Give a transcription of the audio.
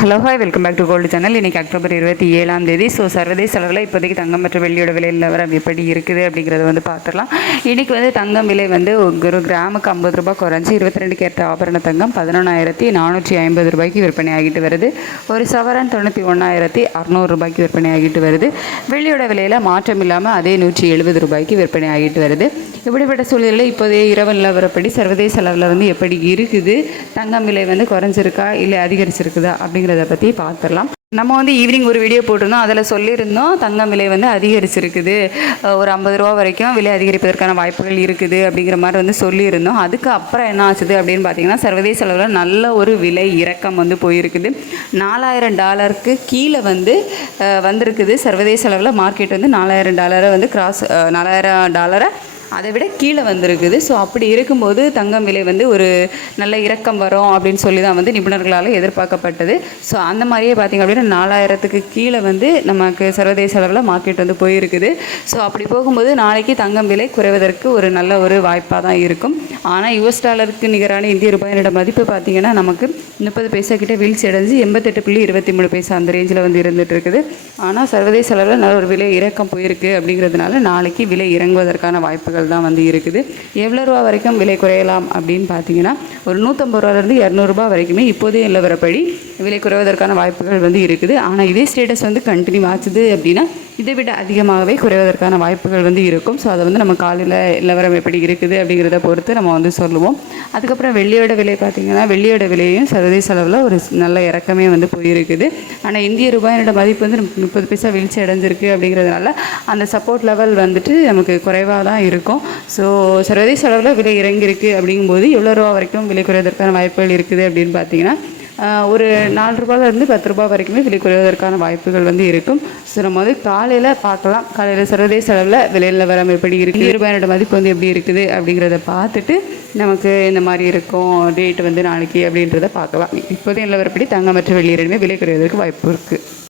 Hello hi welcome back to gold channel இன்றைக்கி October இருபத்தி ஏழாம் தேதி. ஸோ சர்வதேச அளவில் இப்போதைக்கு தங்கம் மற்றும் வெள்ளியோட விலை நிலவரம் எப்படி இருக்குது அப்படிங்கிறத வந்து பார்த்துடலாம் இன்றைக்கி வந்து தங்கம் விலை வந்து ஒரு கிராமுக்கு ஐம்பது ரூபாய் குறைஞ்சி இருபத்தி ரெண்டு கேட்ட ஆபரண தங்கம் பதினொன்றாயிரத்தி நானூற்றி ஐம்பது ரூபாய்க்கு விற்பனை ஆகிட்டு வருது. ஒரு சவரன் தொண்ணூற்றி ஒன்றாயிரத்தி அறநூறு ரூபாய்க்கு விற்பனை ஆகிட்டு வருது. வெள்ளியோட விலையில் மாற்றம் இல்லாமல் அதே நூற்றி எழுபது ரூபாய்க்கு விற்பனை ஆகிட்டு வருது. இப்படிப்பட்ட சூழ்நிலையில் இப்போதைய இரவு நிலவரப்படி சர்வதேச அளவில் வந்து எப்படி இருக்குது? தங்கம் விலை வந்து குறைஞ்சிருக்கா? இல்லை அதிகரிச்சிருக்குதா? அப்படிங்கிறத பற்றி பார்த்துடலாம் நம்ம வந்து ஈவினிங் ஒரு வீடியோ போட்டிருந்தோம். அதில் சொல்லியிருந்தோம் தங்கம் விலை வந்து அதிகரிச்சிருக்குது. ஒரு ஐம்பது ரூபா வரைக்கும் விலை அதிகரிப்பதற்கான வாய்ப்புகள் இருக்குது அப்படிங்கிற மாதிரி வந்து சொல்லியிருந்தோம். அதுக்கு அப்புறம் என்ன ஆச்சுது அப்படின்னு பார்த்தீங்கன்னா சர்வதேச அளவில் நல்ல ஒரு விலை இறக்கம் வந்து போயிருக்குது. நாலாயிரம் டாலருக்கு கீழே வந்து வந்திருக்குது. சர்வதேச அளவில் மார்க்கெட் வந்து நாலாயிரம் டாலரை வந்து கிராஸ் நாலாயிரம் டாலரை அதை விட கீழே வந்திருக்குது. ஸோ அப்படி இருக்கும்போது தங்கம் விலை வந்து ஒரு நல்ல இறக்கம் வரும் அப்படின்னு சொல்லி தான் வந்து நிபுணர்களால் எதிர்பார்க்கப்பட்டது. ஸோ அந்த மாதிரியே பார்த்திங்க அப்படின்னா நாலாயிரத்துக்கு கீழே வந்து நமக்கு சர்வதேச அளவில் மார்க்கெட் வந்து போயிருக்குது. ஸோ அப்படி போகும்போது நாளைக்கு தங்கம் விலை குறைவதற்கு ஒரு நல்ல ஒரு வாய்ப்பாக தான் இருக்கும். ஆனால் யுஎஸ் டாலருக்கு நிகரான இந்திய ரூபாயினோட மதிப்பு பார்த்திங்கன்னா நமக்கு முப்பது பைசா கிட்ட வீழ்ச்சி அடைஞ்சு எண்பத்தெட்டு புள்ளி இருபத்தி மூணு பைசா அந்த ரேஞ்சில் வந்து இருந்துட்டு இருக்குது. ஆனால் சர்வதேச அளவில் நல்ல ஒரு விலை இறக்கம் போயிருக்கு அப்படிங்கிறதுனால நாளைக்கு விலை இறங்குவதற்கான வாய்ப்புகள் தான் வந்து இருக்குது. எவ்வளோ ரூபா வரைக்கும் விலை குறையலாம் அப்படின்னு பார்த்தீங்கன்னா ஒரு நூற்றம்பது ரூபாலேருந்து இரநூறுபா வரைக்குமே இப்போதே நிலவரப்படி விலை குறைவதற்கான வாய்ப்புகள் வந்து இருக்குது. ஆனால் இதே ஸ்டேட்டஸ் வந்து கண்டினியூ ஆச்சுது அப்படின்னா இதை விட அதிகமாகவே குறைவதற்கான வாய்ப்புகள் வந்து இருக்கும். ஸோ அதை வந்து நம்ம காலையில் நிலவரம் எப்படி இருக்குது அப்படிங்கிறத பொறுத்து நம்ம வந்து சொல்லுவோம். அதுக்கப்புறம் வெள்ளியோட விலை பார்த்திங்கன்னா வெள்ளியோட விலையும் சர்வதேச அளவில் ஒரு நல்ல இறக்கமே வந்து போயிருக்குது. ஆனால் இந்திய ரூபாயினோட மதிப்பு வந்து நமக்கு முப்பது பைசா வீழ்ச்சி அடைஞ்சிருக்கு அப்படிங்கிறதுனால அந்த சப்போர்ட் லெவல் வந்துட்டு நமக்கு குறைவாக தான் இருக்கும். ஸோ சர்வதேச அளவில் விலை இறங்கியிருக்கு அப்படிங்கும்போது எவ்வளோ ரூபா வரைக்கும் விலை குறைவதற்கான வாய்ப்புகள் இருக்குது அப்படின்னு பார்த்தீங்கன்னா ஒரு நாலு ரூபாயிலேருந்து பத்து ரூபாய் வரைக்குமே விலை குறைவதற்கான வாய்ப்புகள் வந்து இருக்கும். ஸோ நம்ம வந்து காலையில் பார்க்கலாம். காலையில் சர்வதேச அளவில் விலை நிலவரம் எப்படி இருக்குது ரூபாயோட மதிப்பு வந்து எப்படி இருக்குது? அப்படிங்கிறத பார்த்துட்டு நமக்கு இந்த மாதிரி இருக்கும்? டேட் வந்து நாளைக்கு அப்படின்றத பார்க்கலாம். இப்போதைய நிலவரப்படி தங்கம் மற்ற வெள்ளி விலை குறைவதற்கு வாய்ப்பு இருக்குது